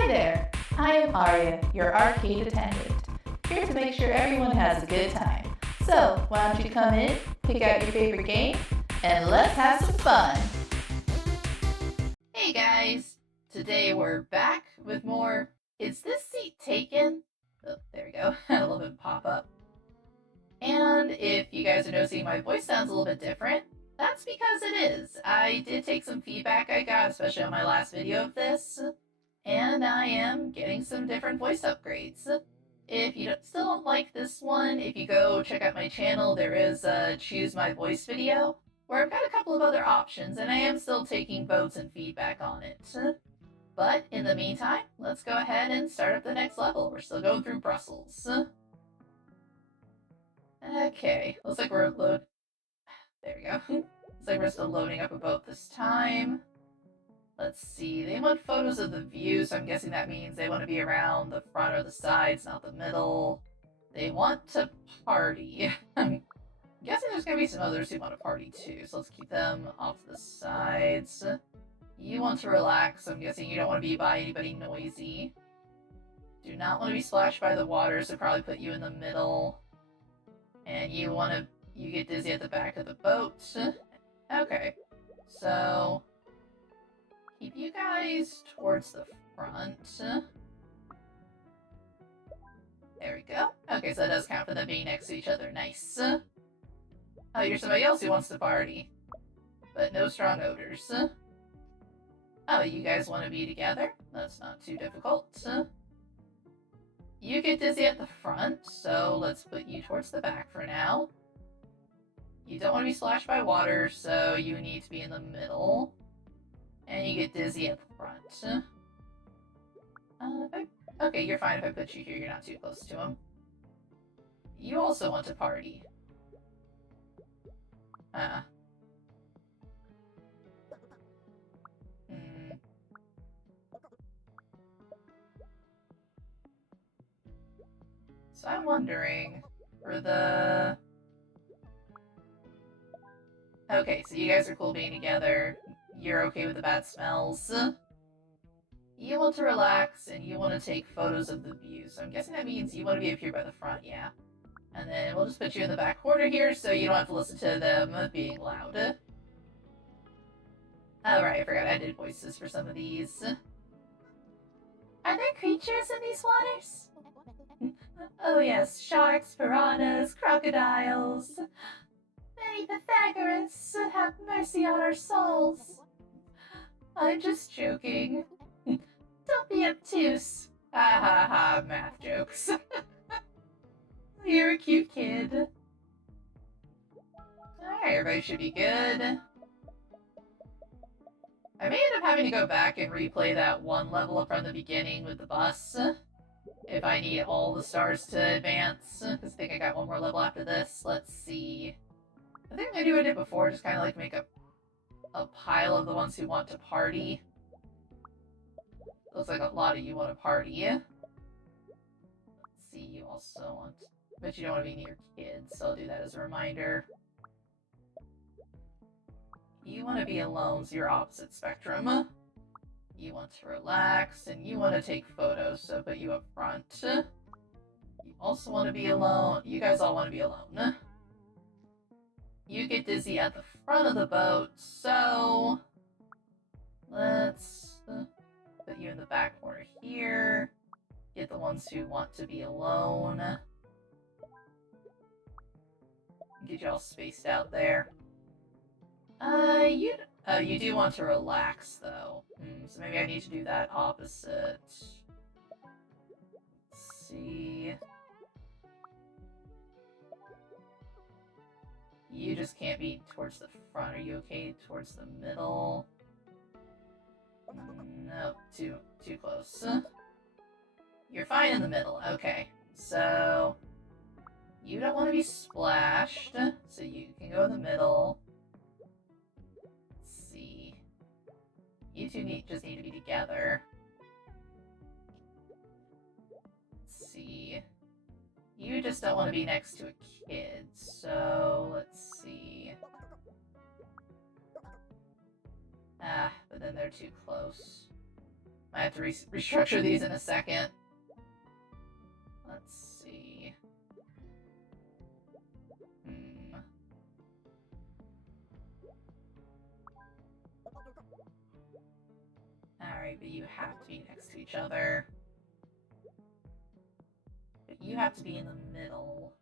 Hi there, I am Arya, your arcade attendant, here to make sure everyone has a good time. So, why don't you come in, pick out your favorite game, and let's have some fun! Hey guys! Today we're back with more Is This Seat Taken? Oh, there we go, had a little bit of pop-up. And if you guys are noticing my voice sounds a little bit different, that's because it is. I did take some feedback I got, especially on my last video of this, and I am getting some different voice upgrades. If you still don't like this one, if you go check out my channel, there is a Choose My Voice video, where I've got a couple of other options, and I am still taking votes and feedback on it. But in the meantime, let's go ahead and start up the next level. We're still going through Brussels. Okay, looks like we're there we go. Looks like we're still loading up a boat this time. Let's see, they want photos of the view, so I'm guessing that means they want to be around the front or the sides, not the middle. They want to party. I'm guessing there's going to be some others who want to party too, so let's keep them off to the sides. You want to relax, so I'm guessing you don't want to be by anybody noisy. Do not want to be splashed by the water, so probably put you in the middle. And you get dizzy at the back of the boat. Okay, so keep you guys towards the front. There we go. Okay, so that does count for them being next to each other. Nice. Oh, you're somebody else who wants to party. But no strong odors. Oh, you guys want to be together? That's not too difficult. You get dizzy at the front, so let's put you towards the back for now. You don't want to be splashed by water, so you need to be in the middle. And you get dizzy at the front. Okay, you're fine if I put you here, you're not too close to him. You also want to party. So I'm wondering, for the... Okay, so you guys are cool being together. You're okay with the bad smells. You want to relax, and you want to take photos of the view. So I'm guessing that means you want to be up here by the front, yeah. And then we'll just put you in the back corner here, so you don't have to listen to them being loud. Alright, I forgot I did voices for some of these. Are there creatures in these waters? Oh yes, sharks, piranhas, crocodiles. Many Pythagoras, have mercy on our souls. I'm just joking. Don't be obtuse. Ha ha ha, math jokes. You're a cute kid. Alright, everybody should be good. I may end up having to go back and replay that one level from the beginning with the bus. If I need all the stars to advance. Because I think I got one more level after this. Let's see. I think I'm gonna do what I did before, just kind of like make a pile of the ones who want to party. Looks like a lot of you want to party. Let's see, you also want... But you don't want to be near kids, so I'll do that as a reminder. You want to be alone, so you're opposite spectrum. You want to relax, and you want to take photos, so put you up front. You also want to be alone. You guys all want to be alone. You get dizzy at the front of the boat, so let's put you in the back corner here. Get the ones who want to be alone. Get you all spaced out there. You do want to relax, though. So maybe I need to do that opposite. Let's see. You just can't be towards the front. Are you okay towards the middle? No, too close. You're fine in the middle. Okay, so you don't want to be splashed, so you can go in the middle. Let's see. You two just need to be together. Let's see. You just don't want to be next to a kid, so let's see. But then they're too close. I have to restructure these in a second. Let's see. Alright, but you have to be next to each other. But you have to be in the middle.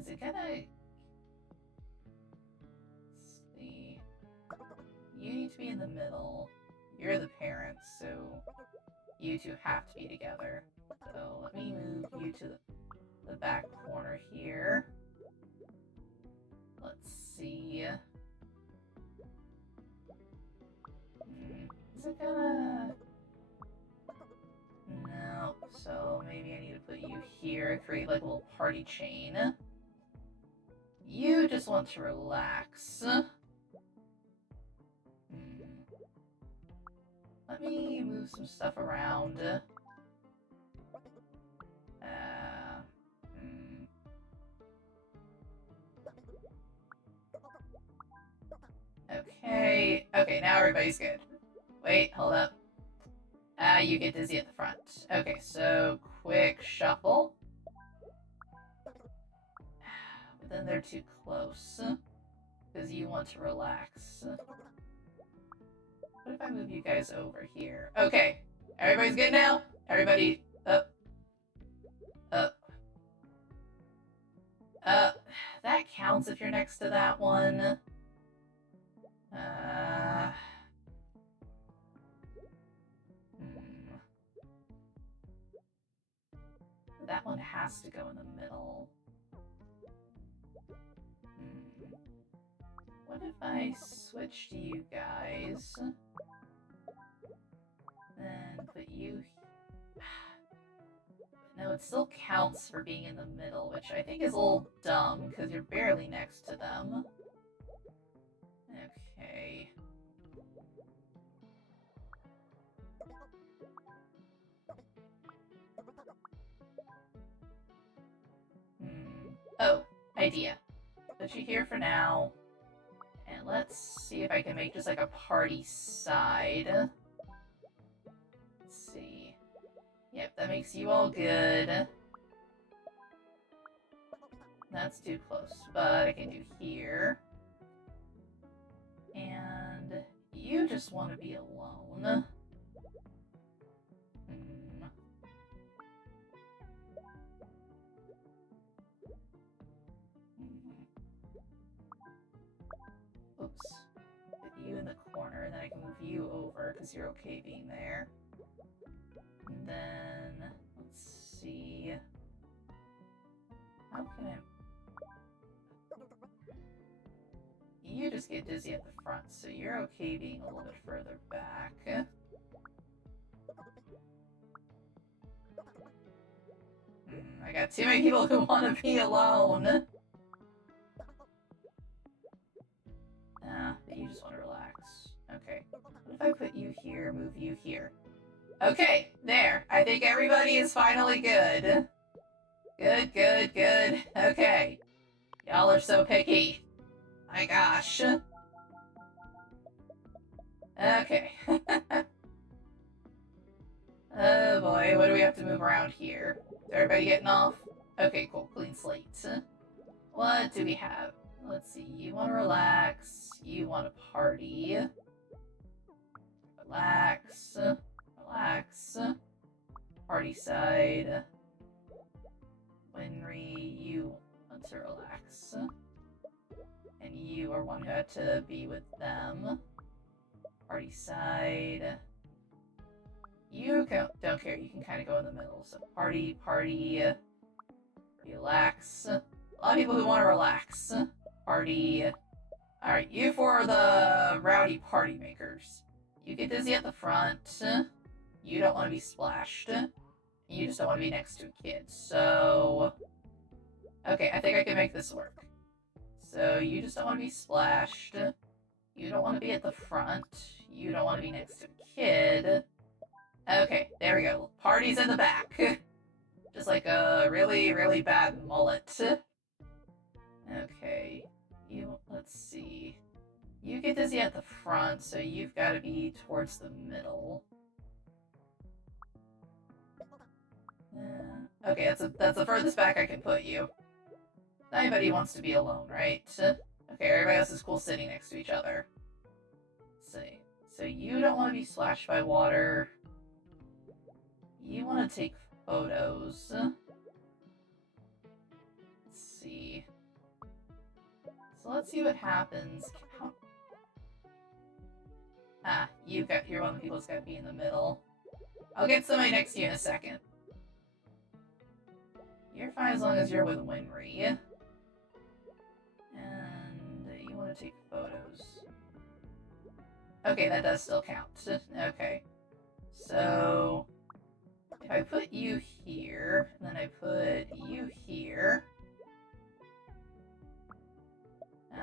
Is it gonna... Let's see. You need to be in the middle. You're the parents, so you two have to be together. So let me move you to the back corner here. Let's see. Is it gonna... No. So maybe I need to put you here, create like a little party chain. You just want to relax. Let me move some stuff around. Okay. Okay, now everybody's good. Wait, hold up. You get dizzy at the front. Okay, so quick shuffle. But then they're too close. Because you want to relax. What if I move you guys over here? Okay. Everybody's good now? Everybody up. Up. That counts if you're next to that one. That one has to go in the middle. What if I switch to you guys? Then put you... No, it still counts for being in the middle, which I think is a little dumb, because you're barely next to them. Okay. Oh, idea. Put you here for now. And let's see if I can make just like a party side. Let's see. Yep, that makes you all good. That's too close, but I can do here. And you just want to be alone. Oops. Put you in the corner, and then I can move you over, because you're okay being there. And then, let's see... How can I... You just get dizzy at the front, so you're okay being a little bit further back. I got too many people who want to be alone. But you just want to relax. Okay. What if I put you here, move you here? Okay, there. I think everybody is finally good. Good, good, good. Okay. Y'all are so picky. My gosh. Okay. Oh boy, what do we have to move around here? Is everybody getting off? Okay, cool. Clean slate. What do we have? Let's see. You want to relax. You want to party. Relax. Relax. Party side. Winry, you want to relax. And you are one who had to be with them. Party side. You don't care, you can kind of go in the middle. So party, party, relax. A lot of people who want to relax. Party. Alright, you four are the rowdy party makers. You get dizzy at the front. You don't want to be splashed. You just don't want to be next to a kid. So... Okay, I think I can make this work. So you just don't want to be splashed. You don't want to be at the front. You don't want to be next to a kid. Okay, there we go. Party's in the back. Just like a really, really bad mullet. Okay. Let's see. You get dizzy at the front, so you've got to be towards the middle. Okay, that's the furthest back I can put you. Not anybody wants to be alone, right? Okay, everybody else is cool sitting next to each other. Let's see. So you don't want to be splashed by water. You want to take photos. Let's see. So let's see what happens. You're one of the people that's got to be in the middle. I'll get somebody next to you in a second. You're fine as long as you're with Winry. And you want to take photos. Okay, that does still count. Okay. So, if I put you here, and then I put you here...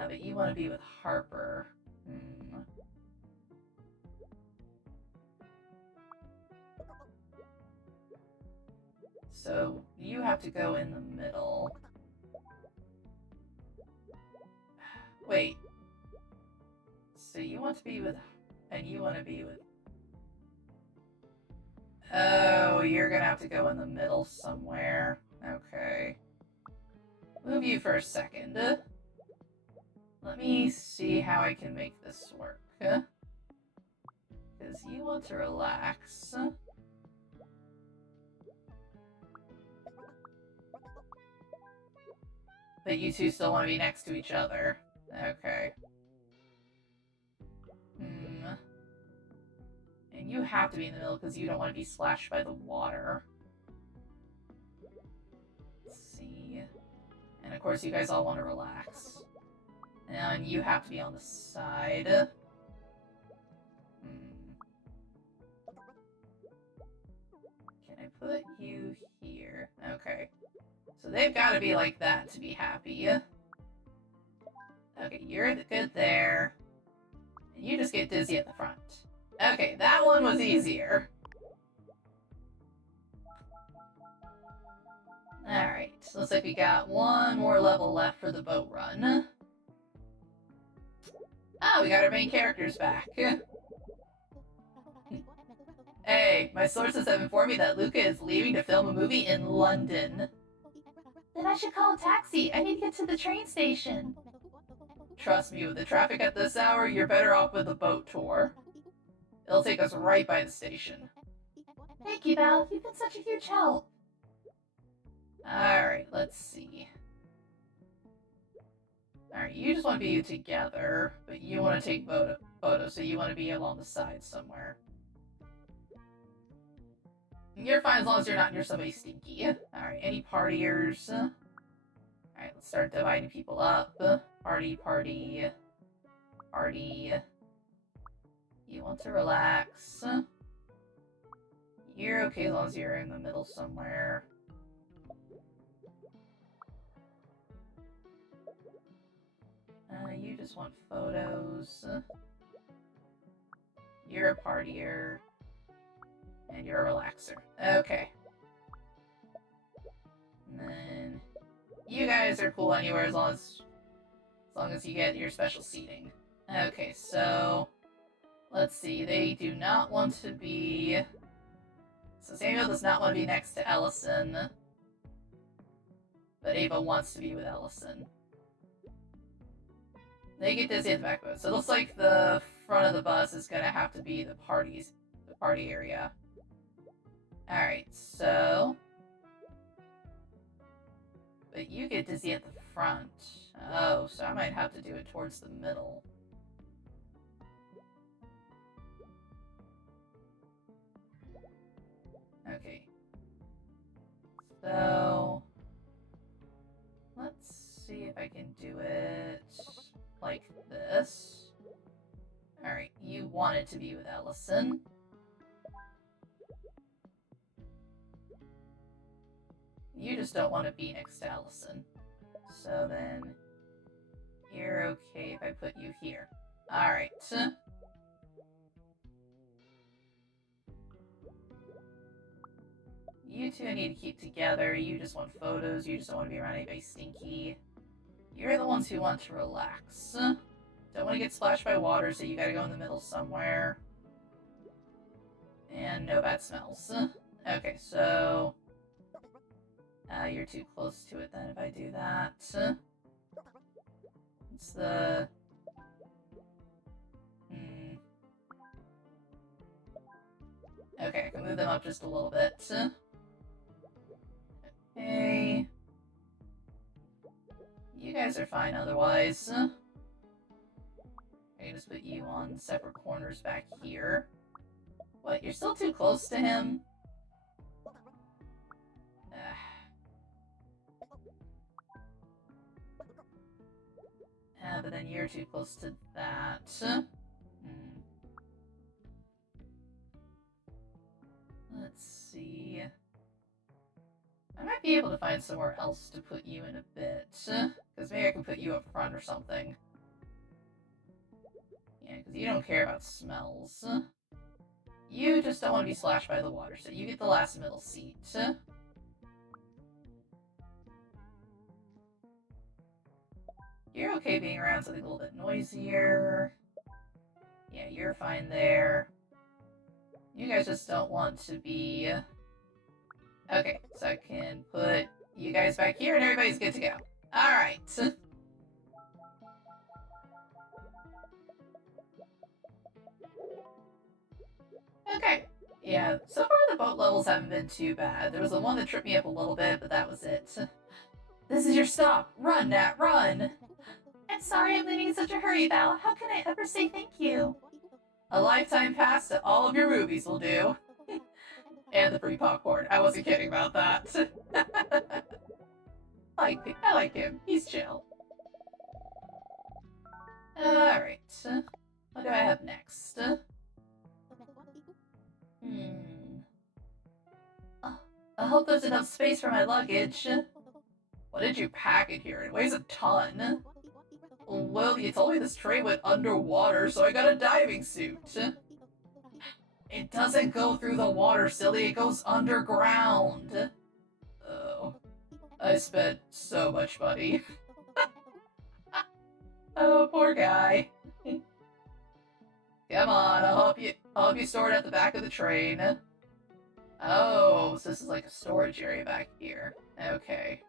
but you want to be with Harper. So, you have to go in the middle. Wait. So you want to be with... And you want to be with... Oh, you're gonna have to go in the middle somewhere. Okay. Move you for a second. Let me see how I can make this work. Because you want to relax. But you two still want to be next to each other. Okay. And you have to be in the middle because you don't want to be splashed by the water. Let's see. And of course you guys all want to relax. And you have to be on the side. Can I put you here? Okay. So they've got to be like that to be happy. Okay, you're good there. And you just get dizzy at the front. Okay, that one was easier. Alright, so looks like we got one more level left for the boat run. Oh, we got our main characters back. Hey, my sources have informed me that Luca is leaving to film a movie in London. Then I should call a taxi. I need to get to the train station. Trust me, with the traffic at this hour, you're better off with a boat tour. It'll take us right by the station. Thank you, Val. You've been such a huge help. Alright, let's see. Alright, you just want to be together, but you want to take photos, so you want to be along the side somewhere. You're fine as long as you're not near somebody stinky. Alright, any partiers? Alright, let's start dividing people up. Party. You want to relax. You're okay as long as you're in the middle somewhere. You just want photos. You're a partier. And you're a relaxer. Okay. And then you guys are cool anywhere as long as you get your special seating. Okay, so let's see. They do not want to be... So Samuel does not want to be next to Ellison. But Ava wants to be with Ellison. They get dizzy at the back boat. So it looks like the front of the bus is going to have to be the party area. Alright, so... But you get dizzy at the front. Oh, so I might have to do it towards the middle. Okay. So... Let's see if I can do it like this. Alright, you wanted to be with Ellison. You just don't want to be next to Ellison. So then, you're okay if I put you here. Alright. You two need to keep together. You just want photos. You just don't want to be around anybody stinky. You're the ones who want to relax. Don't want to get splashed by water, so you gotta go in the middle somewhere. And no bad smells. Okay, so... You're too close to it then if I do that. It's the... Okay, I can move them up just a little bit. Okay. You guys are fine otherwise. I can just put you on separate corners back here. What, you're still too close to him? But then you're too close to that. Let's see. I might be able to find somewhere else to put you in a bit. Because maybe I can put you up front or something. Yeah, because you don't care about smells. You just don't want to be splashed by the water, so you get the last middle seat. You're okay being around something a little bit noisier. Yeah, you're fine there. You guys just don't want to be... Okay, so I can put you guys back here and everybody's good to go. Alright. Okay. Yeah, so far the boat levels haven't been too bad. There was the one that tripped me up a little bit, but that was it. This is your stop! Run, Nat, run! I'm sorry I'm leaving in such a hurry, Val. How can I ever say thank you? A lifetime pass to all of your movies will do. And the free popcorn. I wasn't kidding about that. I like him. He's chill. Alright. What do I have next? I hope there's enough space for my luggage. What did you pack in here? It weighs a ton. Well, you told me this train went underwater, so I got a diving suit. It doesn't go through the water, silly. It goes underground. Oh. I spent so much money. Oh, poor guy. Come on, I'll help you store it at the back of the train. Oh, so this is like a storage area back here. Okay.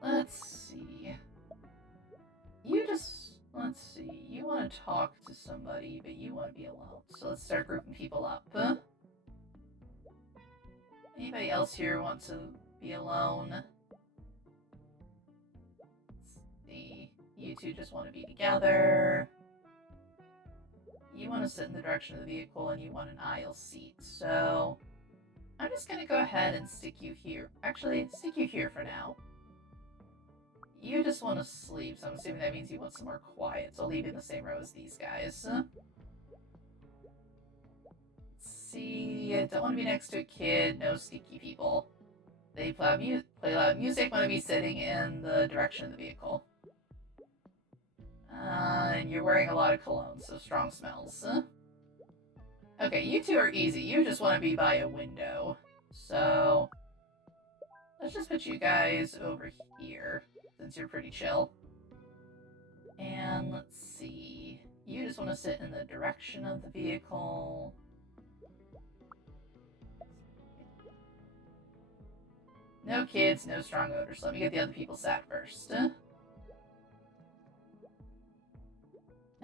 Let's see. Let's see. You want to talk to somebody, but you want to be alone. So let's start grouping people up. Anybody else here want to be alone? Let's see. You two just want to be together. You want to sit in the direction of the vehicle, and you want an aisle seat. So I'm just going to go ahead and stick you here. Actually, stick you here for now. You just want to sleep, so I'm assuming that means you want somewhere quiet, so I'll leave you in the same row as these guys. Let's see, don't want to be next to a kid, no sneaky people. They play loud music, want to be sitting in the direction of the vehicle. And you're wearing a lot of cologne, so strong smells. Okay, you two are easy, you just want to be by a window. So, let's just put you guys over here. Since you're pretty chill. And let's see. You just want to sit in the direction of the vehicle. No kids, no strong odors. Let me get the other people sat first.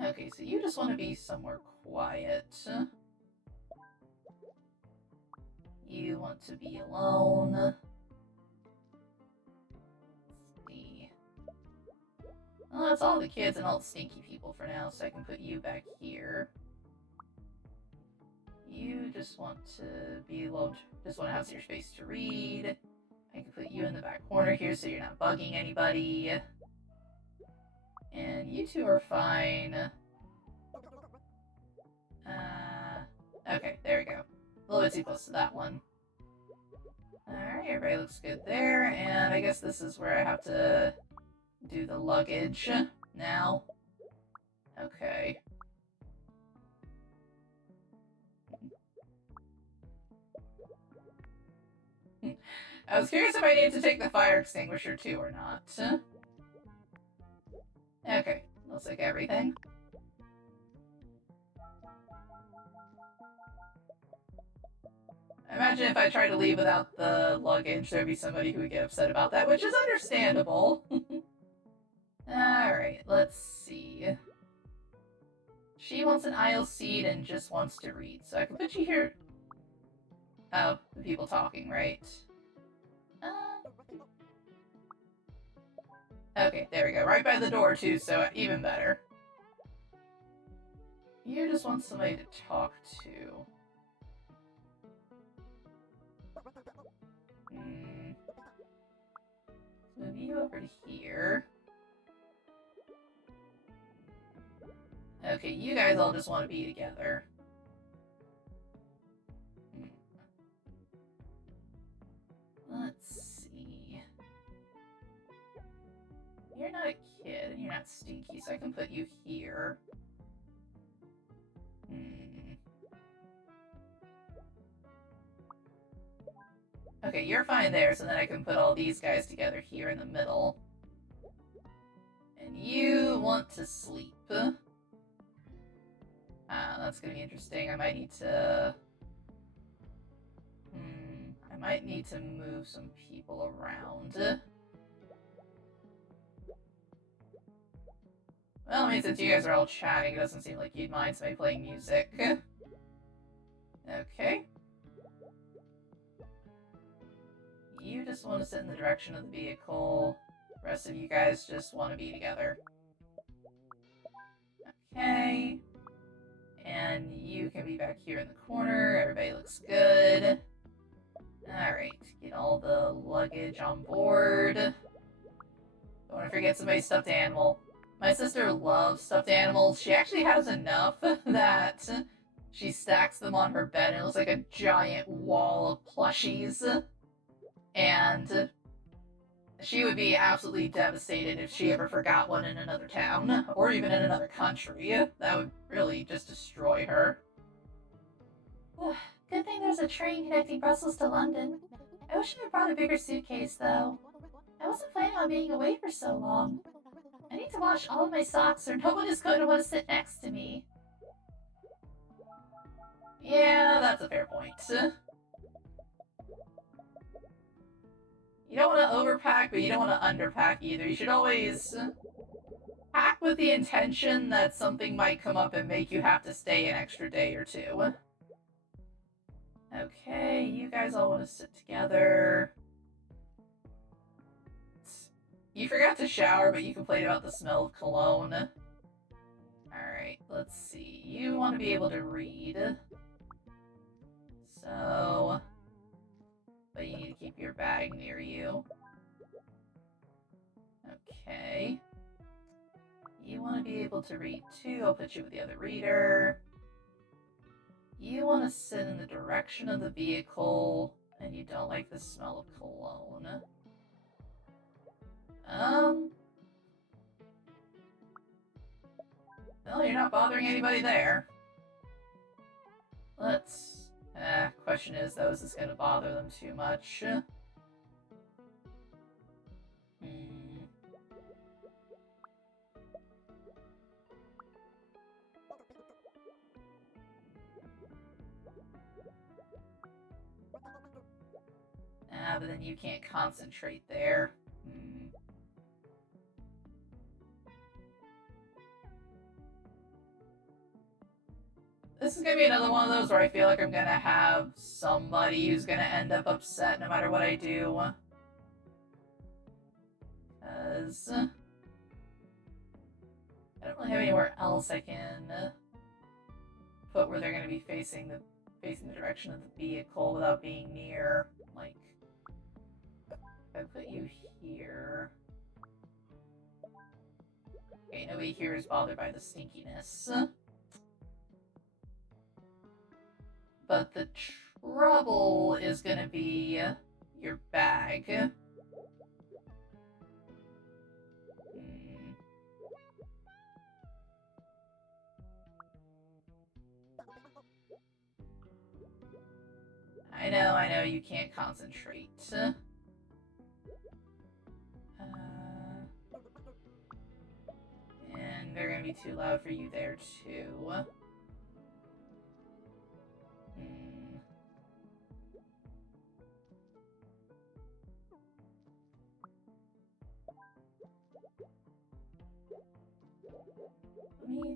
Okay, so you just want to be somewhere quiet. You want to be alone. Well, that's all the kids and all the stinky people for now, so I can put you back here. You just want to be alone, just want to have your space to read. I can put you in the back corner here so you're not bugging anybody. And you two are fine. Okay, there we go. A little bit too close to that one. Alright, everybody looks good there, and I guess this is where I have to do the luggage now. Okay. I was curious if I needed to take the fire extinguisher too or not. Okay, looks like everything. I'm imagine if I tried to leave without the luggage, there'd be somebody who would get upset about that, which is understandable. Alright, let's see. She wants an aisle seat and just wants to read, so I can put you here. Oh, the people talking, right? Okay, there we go. Right by the door, too, so even better. You just want somebody to talk to. Move you over to here. Okay, you guys all just want to be together. Let's see. You're not a kid, and you're not stinky, so I can put you here. Okay, you're fine there, so then I can put all these guys together here in the middle. And you want to sleep. That's gonna be interesting. I might need to... I might need to move some people around. Well, I mean, since you guys are all chatting, it doesn't seem like you'd mind somebody playing music. Okay. You just want to sit in the direction of the vehicle. The rest of you guys just want to be together. Okay. And you can be back here in the corner. Everybody looks good. Alright, get all the luggage on board. Don't want to forget somebody's stuffed animal. My sister loves stuffed animals. She actually has enough that she stacks them on her bed and it looks like a giant wall of plushies. And she would be absolutely devastated if she ever forgot one in another town, or even in another country. That would really just destroy her. Good thing there's a train connecting Brussels to London. I wish I had brought a bigger suitcase, though. I wasn't planning on being away for so long. I need to wash all of my socks or no one is going to want to sit next to me. Yeah, that's a fair point. You don't want to overpack, but you don't want to underpack either. You should always pack with the intention that something might come up and make you have to stay an extra day or two. Okay, you guys all want to sit together. You forgot to shower, but you complained about the smell of cologne. Alright, let's see. You want to be able to read. So... but you need to keep your bag near you. Okay. You want to be able to read too. I'll put you with the other reader. You want to sit in the direction of the vehicle, and you don't like the smell of cologne. Well, you're not bothering anybody there. Let's... question is, though, is this going to bother them too much? But then you can't concentrate there. This is gonna be another one of those where I feel like I'm gonna have somebody who's gonna end up upset no matter what I do. Because I don't really have anywhere else I can put where they're gonna be facing the direction of the vehicle without being near. Like, if I put you here. Okay, nobody here is bothered by the stinkiness. But the trouble is gonna be your bag. I know, you can't concentrate. And they're gonna be too loud for you there, too.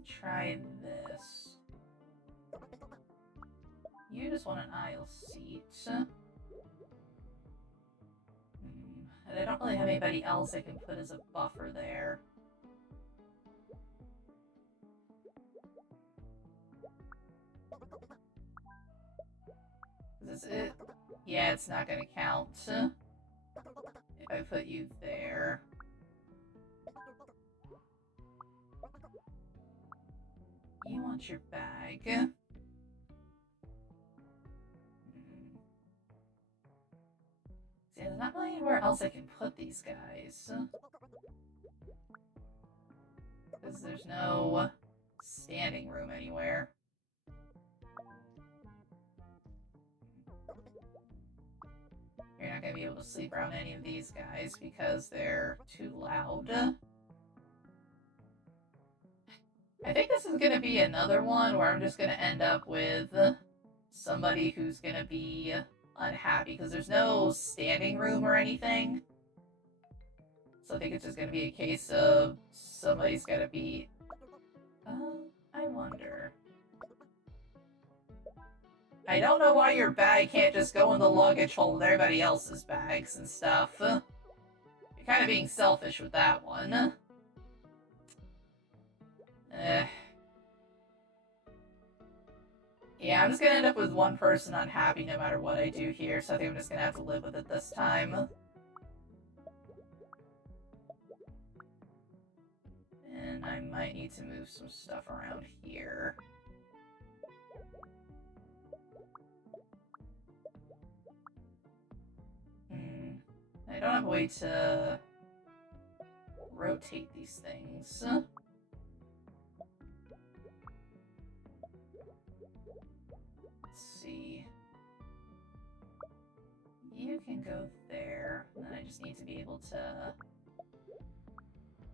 try this. You just want an aisle seat. And I don't really have anybody else I can put as a buffer there. Is this it? Yeah, it's not gonna count if I put you there. You want your bag. Yeah, there's not really anywhere else I can put these guys. Because there's no standing room anywhere. You're not going to be able to sleep around any of these guys because they're too loud. I think this is going to be another one where I'm just going to end up with somebody who's going to be unhappy because there's no standing room or anything. So I think it's just going to be a case of somebody's going to be... I wonder... I don't know why your bag can't just go in the luggage hold with everybody else's bags and stuff. You're kind of being selfish with that one. Yeah, I'm just gonna end up with one person unhappy no matter what I do here, so I think I'm just gonna have to live with it this time. And I might need to move some stuff around here. I don't have a way to rotate these things. Let's see. You can go there, and then I just need to be able to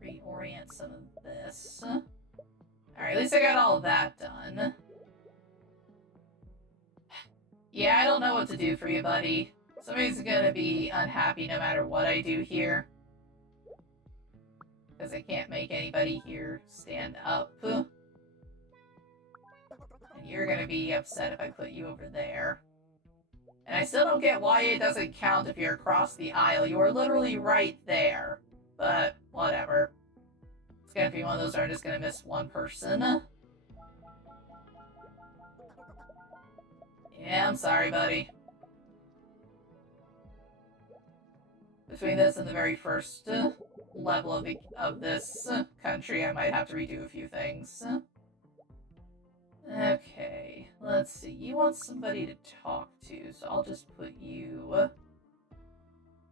reorient some of this. Alright, at least I got all of that done. Yeah, I don't know what to do for you, buddy. Somebody's gonna be unhappy no matter what I do here. Because I can't make anybody here stand up. And you're gonna be upset if I put you over there. And I still don't get why it doesn't count if you're across the aisle. You are literally right there. But, whatever. It's gonna be one of those where I'm just gonna miss one person. Yeah, I'm sorry, buddy. Between this and the very first level of this country, I might have to redo a few things. Okay, let's see. You want somebody to talk to, so I'll just put you...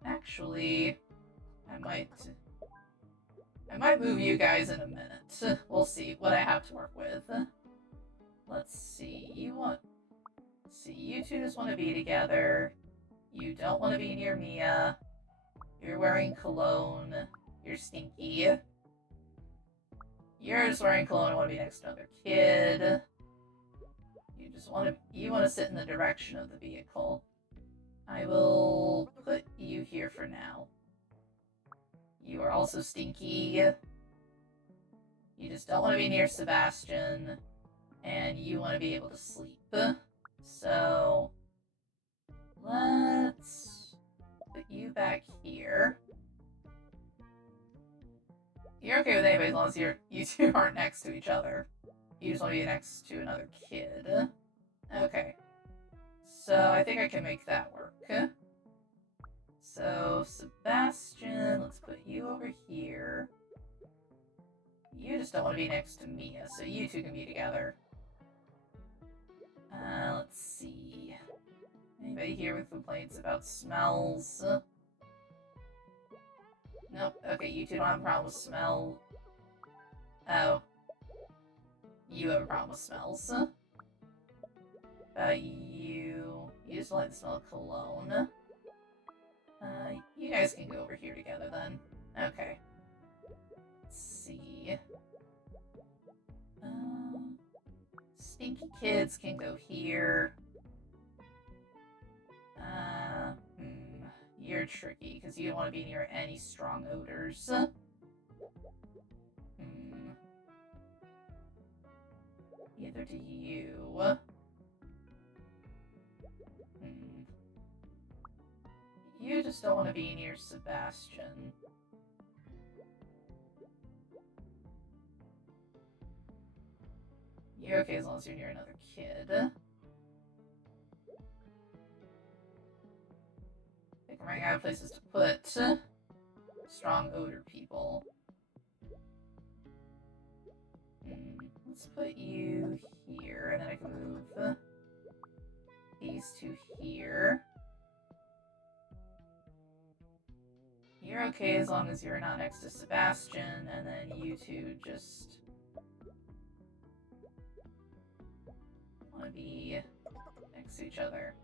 Actually, I might move you guys in a minute. We'll see what I have to work with. Let's see. You two just want to be together. You don't want to be near Mia. You're wearing cologne. You're stinky. You're just wearing cologne and want to be next to another kid. You want to sit in the direction of the vehicle. I will put you here for now. You are also stinky. You just don't want to be near Sebastian. And you want to be able to sleep. So, let's put you back here. You're okay with anybody as long as you two aren't next to each other. You just want to be next to another kid. Okay. So, I think I can make that work. So, Sebastian, let's put you over here. You just don't want to be next to Mia, so you two can be together. Let's see. Anybody here with complaints about smells? Nope. Okay, you two don't have a problem with smell. Oh. You have a problem with smells. You just don't like the smell of cologne. You guys can go over here together then. Okay. Let's see. Stinky kids can go here. You're tricky, because you don't want to be near any strong odors. Neither do you. You just don't want to be near Sebastian. You're okay as long as you're near another kid. I'm running out of places to put strong odor people. Let's put you here, and then I can move these two here. You're okay as long as you're not next to Sebastian, and then you two just want to be next to each other.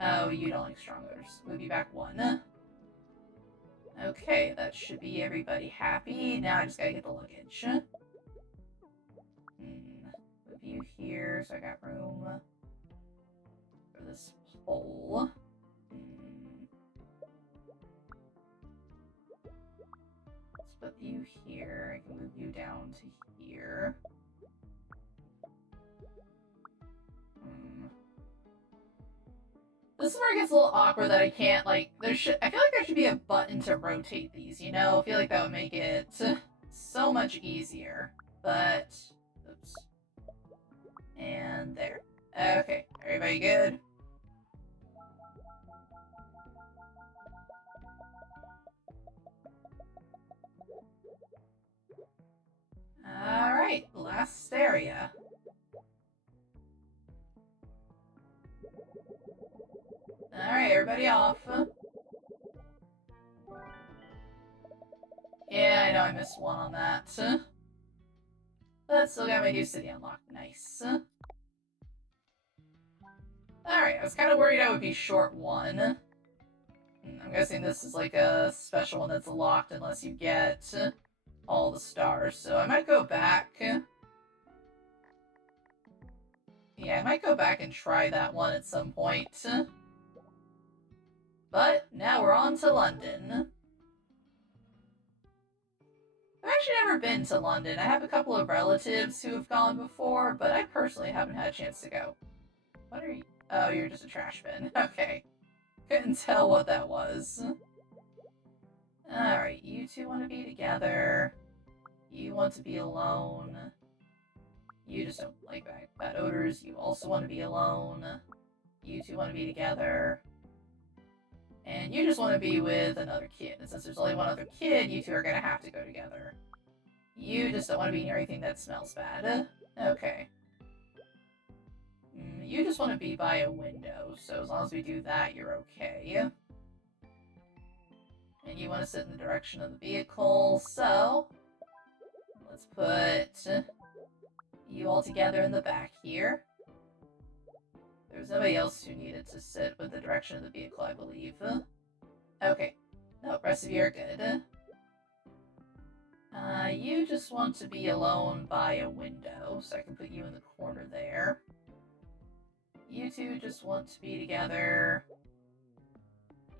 Oh, you don't like strong odors. Move you back one. Okay, that should be everybody happy. Now I just gotta get the luggage. Move you here, so I got room for this pole. Let's put you here. I can move you down to here. This is where it gets a little awkward that I can't, like, I feel like there should be a button to rotate these, you know? I feel like that would make it so much easier. But, oops. And there. Okay, everybody good? Alright, last area. Alright, everybody off. Yeah, I know I missed one on that. But still got my new city unlocked. Nice. Alright, I was kind of worried I would be short one. I'm guessing this is like a special one that's locked unless you get all the stars. So I might go back. Yeah, I might go back and try that one at some point. But now we're on to London. I've actually never been to London. I have a couple of relatives who have gone before, but I personally haven't had a chance to go. What are you? Oh, you're just a trash bin. Okay. Couldn't tell what that was. Alright, you two want to be together. You want to be alone. You just don't like bad odors. You also want to be alone. You two want to be together. And you just want to be with another kid. And since there's only one other kid, you two are going to have to go together. You just don't want to be near anything that smells bad. Okay. You just want to be by a window, so as long as we do that, you're okay. And you want to sit in the direction of the vehicle, so let's put you all together in the back here. There was nobody else who needed to sit with the direction of the vehicle, I believe. Okay. Nope, rest of you are good. You just want to be alone by a window, so I can put you in the corner there. You two just want to be together.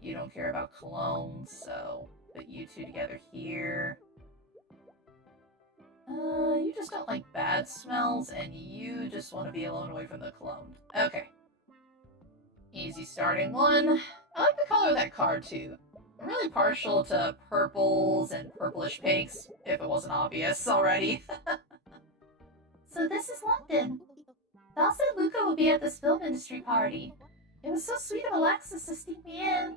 You don't care about cologne, so put you two together here. You just don't like bad smells, and you just want to be alone away from the cologne. Okay. Easy starting one. I like the color of that car, too. I'm really partial to purples and purplish pinks, if it wasn't obvious already. So this is London. Val said Luca would be at this film industry party. It was so sweet of Alexis to sneak me in.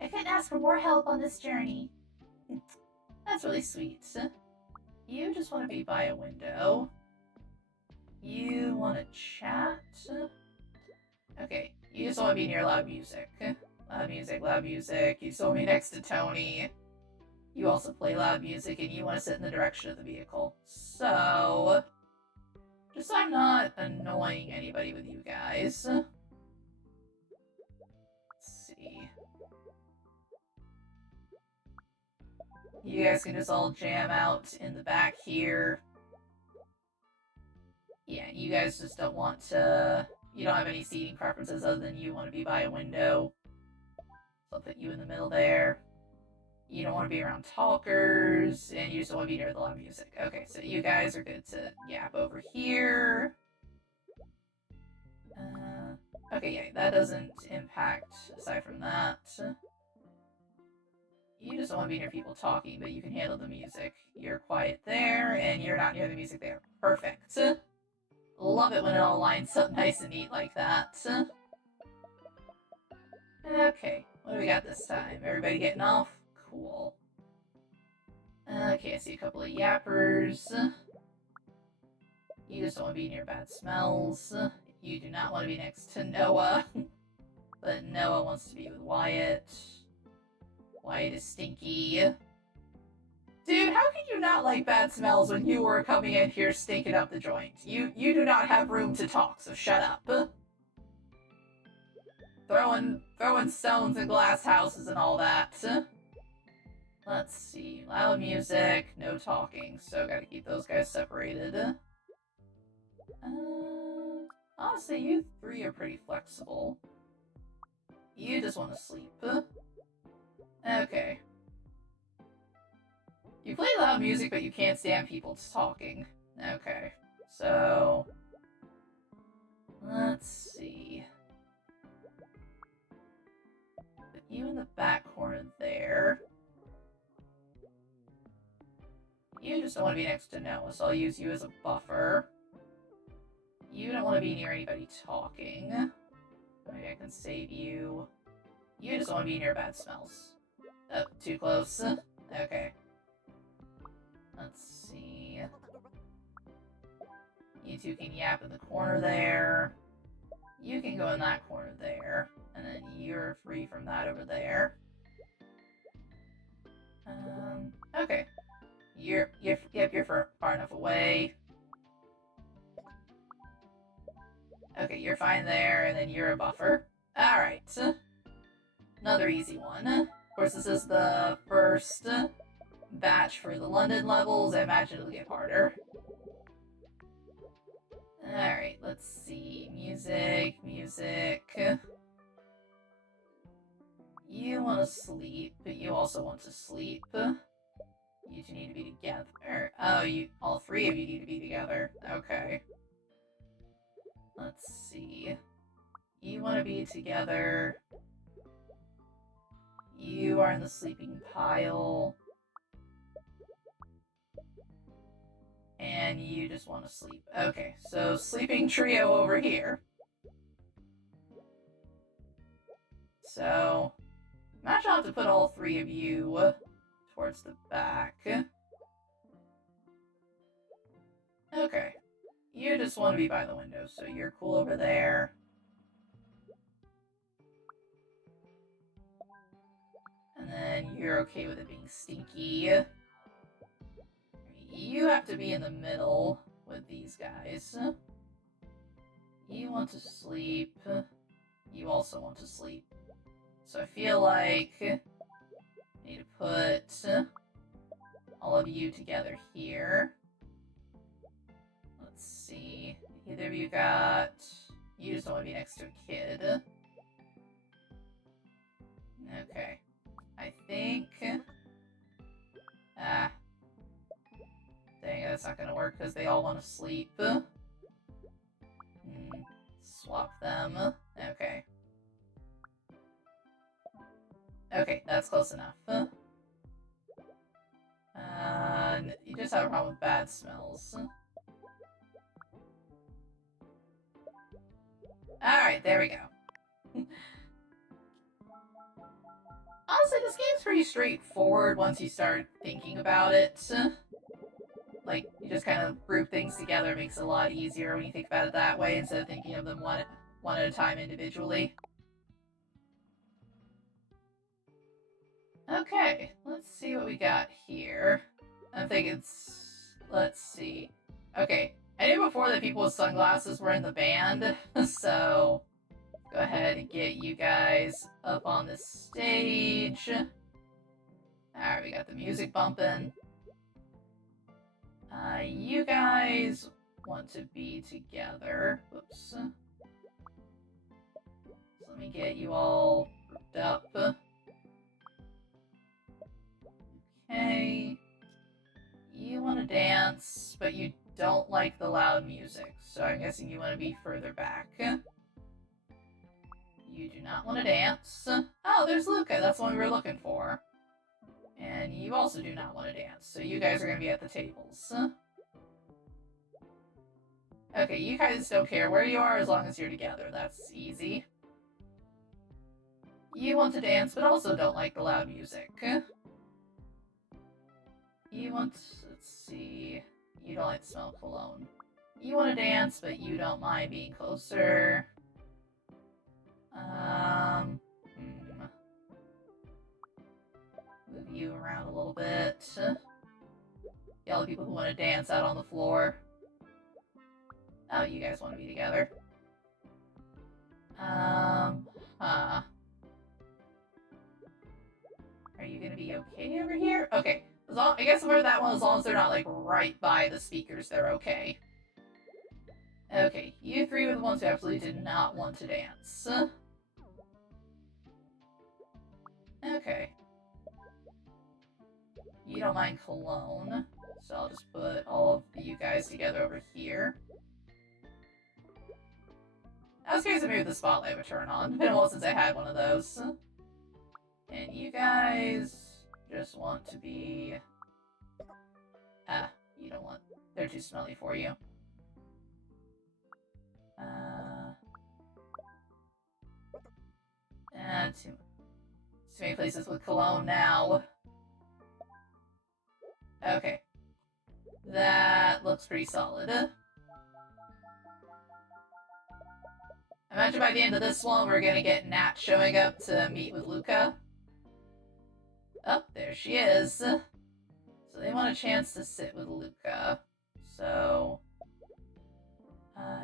I couldn't ask for more help on this journey. That's really sweet. You just want to be by a window. You want to chat? Okay, you just want to be near loud music. Loud music, loud music. You still want to be next to Tony. You also play loud music and you want to sit in the direction of the vehicle. So, just so I'm not annoying anybody with you guys. Let's see. You guys can just all jam out in the back here. Yeah, you guys just don't want to... You don't have any seating preferences other than you want to be by a window. So I'll put you in the middle there. You don't want to be around talkers, and you just don't want to be near the loud music. Okay, so you guys are good to yap over here. Okay, yeah, that doesn't impact aside from that. You just don't want to be near people talking, but you can handle the music. You're quiet there, and you're not near the music there. Perfect. Love it when it all lines up nice and neat like that. Okay, what do we got this time? Everybody getting off? Cool. Okay, I see a couple of yappers. You just don't want to be near bad smells. You do not want to be next to Noah. But Noah wants to be with Wyatt. Wyatt is stinky. Dude, how can you not like bad smells when you were coming in here stinking up the joint? You do not have room to talk, so shut up. Throwing stones in glass houses and all that. Let's see. Loud music, no talking, so gotta keep those guys separated. Honestly, you three are pretty flexible. You just want to sleep. Okay. You play loud music, but you can't stand people talking. Okay. So... let's see. Put you in the back corner there. You just don't want to be next to Noah, so I'll use you as a buffer. You don't want to be near anybody talking. Maybe I can save you. You just want to be near bad smells. Oh, too close. Okay. Let's see. You two can yap in the corner there. You can go in that corner there. And then you're free from that over there. Okay. You're far enough away. Okay, you're fine there, and then you're a buffer. Alright. Another easy one. Of course, this is the first batch for the London levels. I imagine it'll get harder. Alright, let's see. Music. You want to sleep, but you also want to sleep. You two need to be together. Oh, all three of you need to be together. Okay. Let's see. You want to be together. You are in the sleeping pile. And you just want to sleep. Okay, so sleeping trio over here. So, imagine I'll have to put all three of you towards the back. Okay. You just want to be by the window, so you're cool over there. And then you're okay with it being stinky. You have to be in the middle with these guys. You want to sleep. You also want to sleep. So I feel like I need to put all of you together here. Let's see. Either of you got... you just don't want to be next to a kid. Okay. I think... ah. Dang, that's not gonna work because they all want to sleep. Swap them. Okay. Okay, that's close enough. You just have a problem with bad smells. Alright, there we go. Honestly, this game's pretty straightforward once you start thinking about it. Like, you just kind of group things together. It makes it a lot easier when you think about it that way instead of thinking of them one at a time individually. Okay, let's see what we got here. I think it's... let's see. Okay, I knew before that people with sunglasses were in the band, so... go ahead and get you guys up on the stage. Alright, we got the music bumping. You guys want to be together. Whoops. So let me get you all grouped up. but you don't like the loud music, so I'm guessing you want to be further back. You do not want to dance. Oh, there's Luca. That's the one we were looking for. And you also do not want to dance, so you guys are going to be at the tables. Okay, you guys don't care where you are as long as you're together. That's easy. You want to dance, but also don't like the loud music. You want... let's see... you don't like the smell of cologne. You want to dance, but you don't mind being closer. Move you around a little bit. The other people who want to dance out on the floor. Oh, you guys want to be together. Are you gonna be okay over here? Okay. I guess for that one, as long as they're not, like, right by the speakers, they're okay. Okay, you three were the ones who absolutely did not want to dance. Okay. You don't mind cologne, so I'll just put all of you guys together over here. I was curious if maybe the spotlight would turn on. It's been a while since I had one of those. And you guys just want to be... you don't want... they're too smelly for you. Too many places with cologne now. Okay. That looks pretty solid. Imagine by the end of this one, we're gonna get Nat showing up to meet with Luca. Oh, there she is. So they want a chance to sit with Luca. So...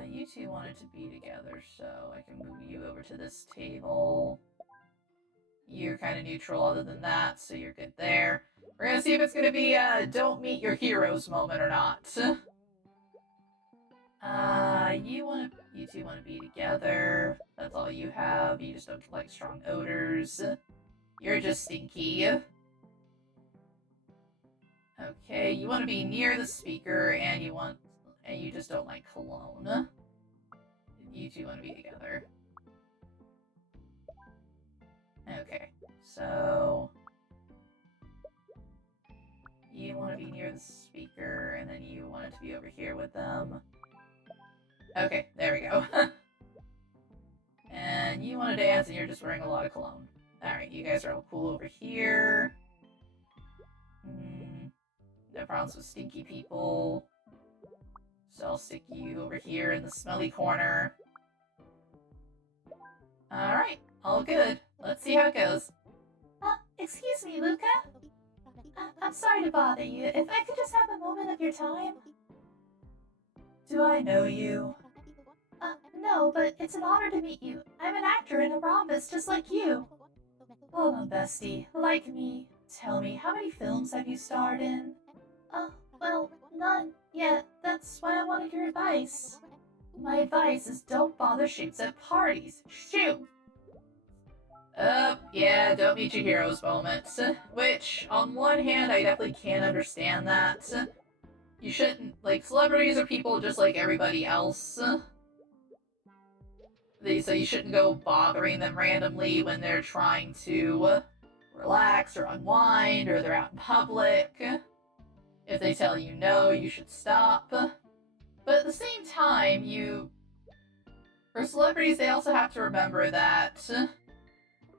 you two wanted to be together, so I can move you over to this table. You're kind of neutral other than that, so you're good there. We're gonna see if it's gonna be a don't meet your heroes moment or not. You two wanna be together. That's all you have. You just don't like strong odors. You're just stinky. Okay, you wanna be near the speaker, and you just don't like cologne. You two wanna be together. Okay, so... you want to be near the speaker, and then you want it to be over here with them. Okay, there we go. And you want to dance, and you're just wearing a lot of cologne. Alright, you guys are all cool over here. No problems with stinky people. So I'll stick you over here in the smelly corner. Alright, all good. Let's see how it goes. Excuse me, Luca? I'm sorry to bother you. If I could just have a moment of your time? Do I know you? No, but it's an honor to meet you. I'm an actor in a rhombus just like you. Hold on, bestie. Like me. Tell me, how many films have you starred in? Well, none yet. That's why I wanted your advice. My advice is don't bother shoots at parties. Shoot! Yeah, don't meet your heroes moments. Which, on one hand, I definitely can understand that. You shouldn't, like, celebrities are people just like everybody else. So you shouldn't go bothering them randomly when they're trying to relax or unwind, or they're out in public. If they tell you no, you should stop. But at the same time, for celebrities, they also have to remember that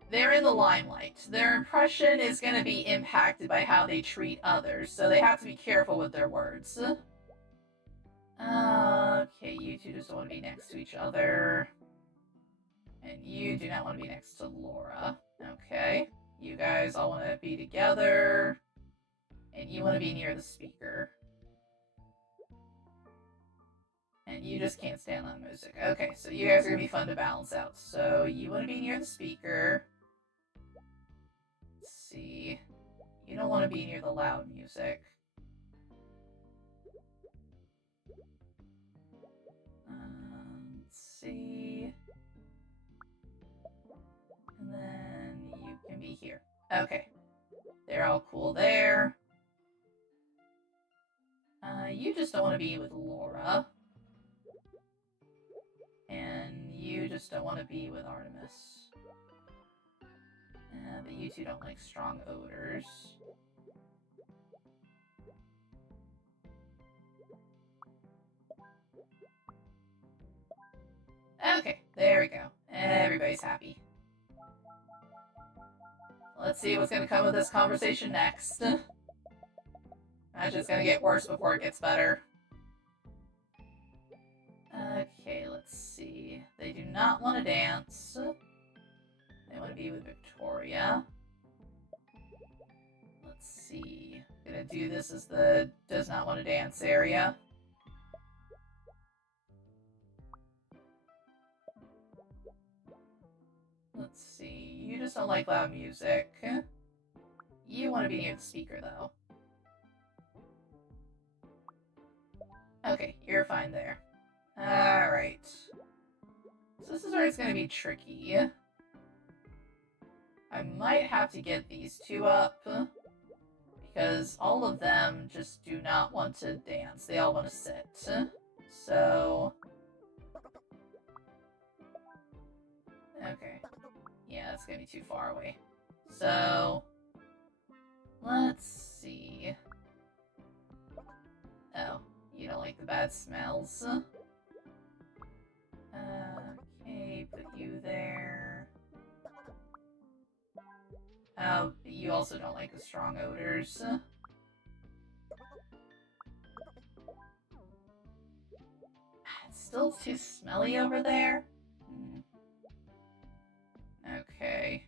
they're in the limelight. Their impression is going to be impacted by how they treat others, so they have to be careful with their words. Okay, you two just don't want to be next to each other. And you do not want to be next to Laura. Okay, you guys all want to be together. And you want to be near the speaker. And you just can't stand that music. Okay, so you guys are going to be fun to balance out. So you want to be near the speaker. Let's see. You don't want to be near the loud music. Let's see. And then you can be here. Okay. They're all cool there. You just don't want to be with Laura. And you just don't want to be with Artemis. But you two don't like strong odors. Okay, there we go. Everybody's happy. Let's see what's gonna come of this conversation next. Imagine it's gonna get worse before it gets better. Okay, let's see. They do not want to dance. They want to be with Victoria. Let's see. Gonna do this as the does not want to dance area. Let's see. You just don't like loud music. You want to be near the speaker, though. Okay, you're fine there. Alright. So this is where it's going to be tricky. I might have to get these two up. Because all of them just do not want to dance. They all want to sit. So... okay. Yeah, that's going to be too far away. So... let's see... oh, you don't like the bad smells. Okay, put you there. Oh, but you also don't like the strong odors. It's still too smelly over there. Okay.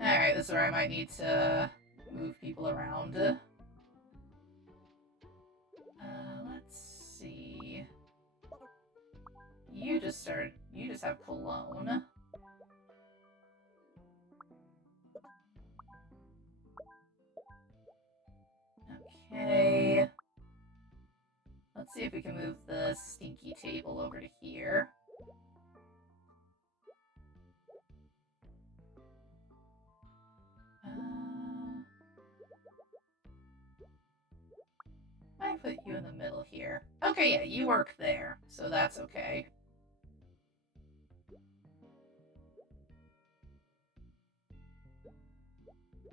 Alright, this is where I might need to move people around. Let's see. You just have cologne. Okay. Let's see if we can move the stinky table over to here. I put you in the middle here. Okay, yeah, you work there, so that's okay.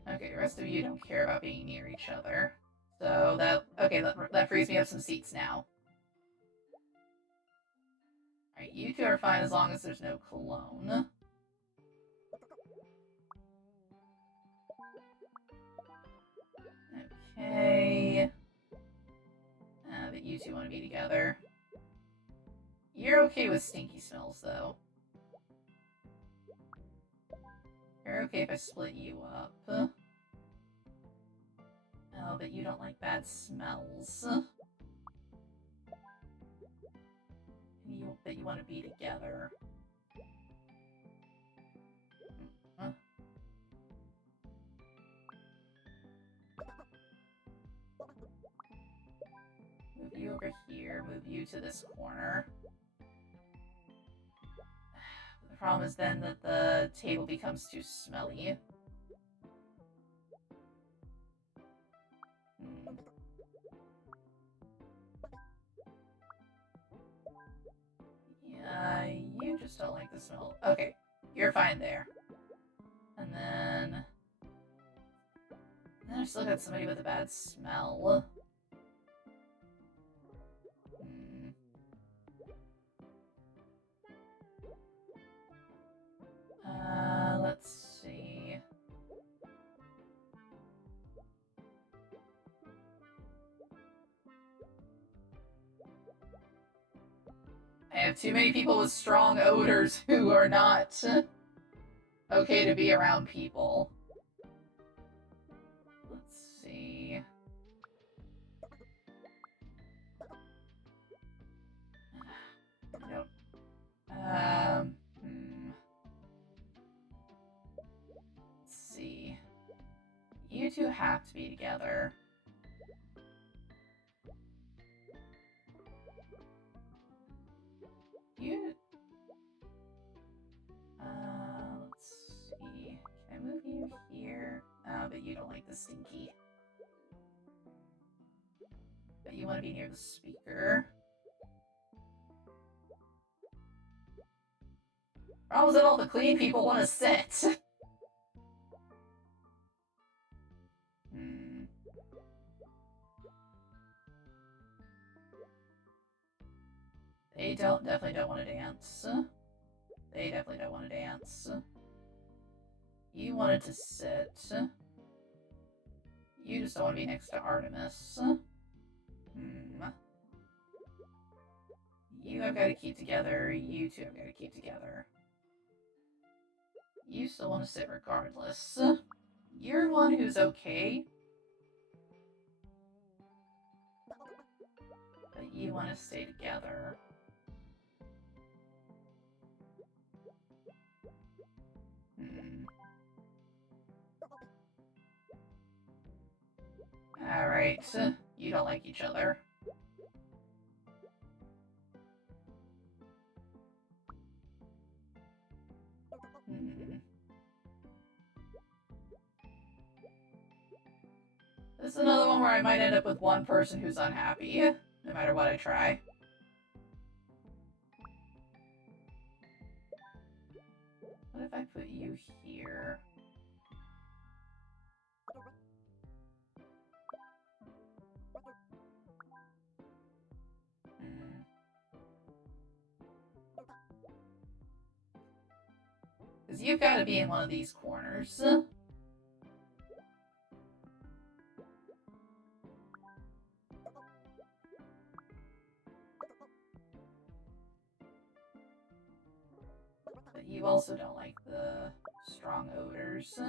Okay, the rest of you don't care about being near each other. So that frees me up some seats now. Alright, you two are fine as long as there's no cologne. Okay. But you two want to be together. You're okay with stinky smells, though. You're okay if I split you up. Oh, but you don't like bad smells. But you want to be together. Move you over here, move you to this corner. The problem is then that the table becomes too smelly. Yeah, you just don't like the smell. Okay, you're fine there. And then I just look at somebody with a bad smell. Let's see. I have too many people with strong odors who are not okay to be around people. Let's see. I don't... Let's see. You two have to be together. Let's see. Can I move you here? But you don't like the stinky. But you want to to be near the speaker. Problem is that all the clean people want to sit. They definitely don't want to dance. They definitely don't want to dance. You wanted to sit. You just don't want to be next to Artemis. You have got to keep together. You two have got to keep together. You still want to sit regardless. You're one who's okay. But you want to stay together. Alright, you don't like each other. This is another one where I might end up with one person who's unhappy, no matter what I try. What if I put you here? Because you've got to be in one of these corners. But you also don't like the strong odors.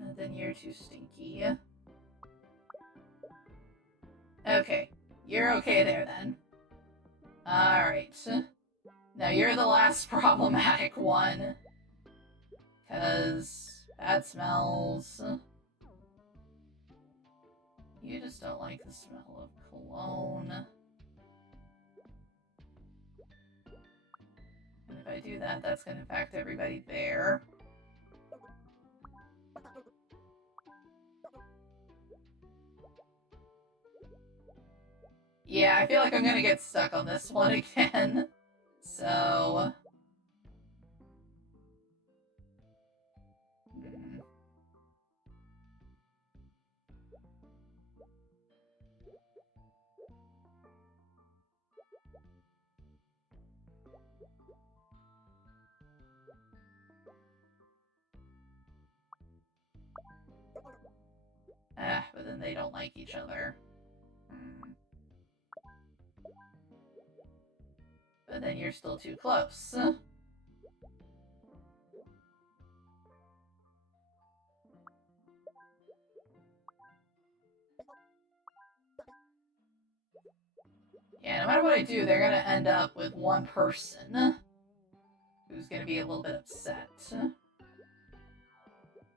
And then you're too stinky. Okay, you're okay there then. Alright. Now you're the last problematic one. Because bad smells. You just don't like the smell of cologne. And if I do that, that's going to affect everybody there. Yeah, I feel like I'm going to get stuck on this one again. So... but then they don't like each other. But then you're still too close. Yeah, no matter what I do, they're gonna end up with one person who's gonna be a little bit upset.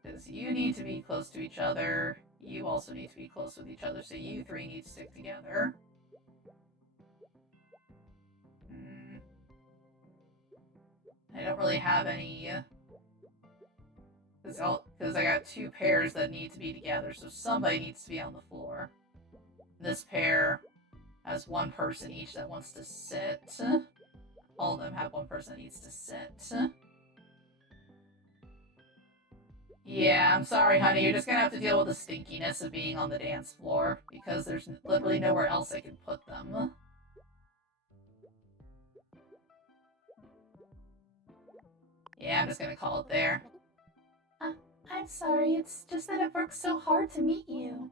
Because you need to be close to each other. You also need to be close with each other, so you three need to stick together. I don't really have any... Because I got two pairs that need to be together, so somebody needs to be on the floor. This pair has one person each that wants to sit. All of them have one person that needs to sit. Yeah, I'm sorry, honey. You're just gonna have to deal with the stinkiness of being on the dance floor, because there's literally nowhere else I can put them. Yeah, I'm just gonna call it there. I'm sorry, it's just that I've worked so hard to meet you.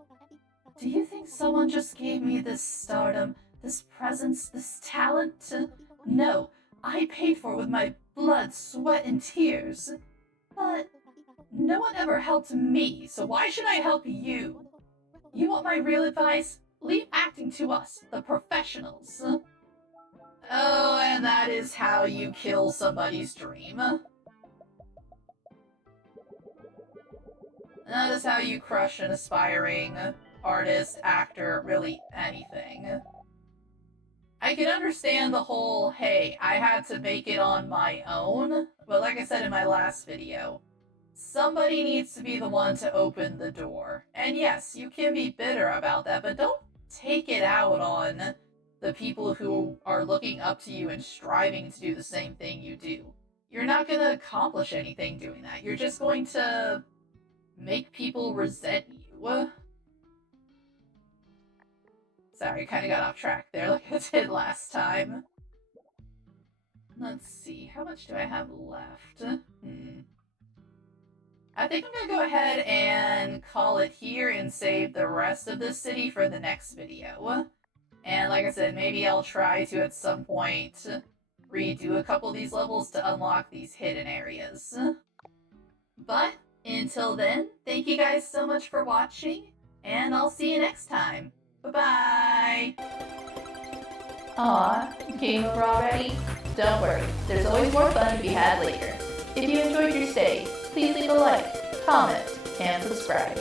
Do you think someone just gave me this stardom, this presence, this talent? No, I paid for it with my blood, sweat, and tears. But no one ever helped me, so why should I help you? You want my real advice? Leave acting to us, the professionals. Oh, and that is how you kill somebody's dream. That is how you crush an aspiring artist, actor, really anything. I can understand the whole, hey, I had to make it on my own, but like I said in my last video, somebody needs to be the one to open the door. And yes, you can be bitter about that, but don't take it out on the people who are looking up to you and striving to do the same thing you do. You're not going to accomplish anything doing that. You're just going to make people resent you. Sorry, kind of got off track there like I did last time. Let's see, how much do I have left? I think I'm gonna go ahead and call it here and save the rest of the city for the next video. And like I said, maybe I'll try to at some point redo a couple of these levels to unlock these hidden areas. But until then, thank you guys so much for watching, and I'll see you next time. Bye-bye! Aw, game over already? Don't worry, there's always more fun to be had later. If you enjoyed your stay, please leave a like, comment, and subscribe.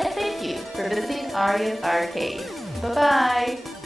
And thank you for visiting Arya's Arcade. Bye-bye!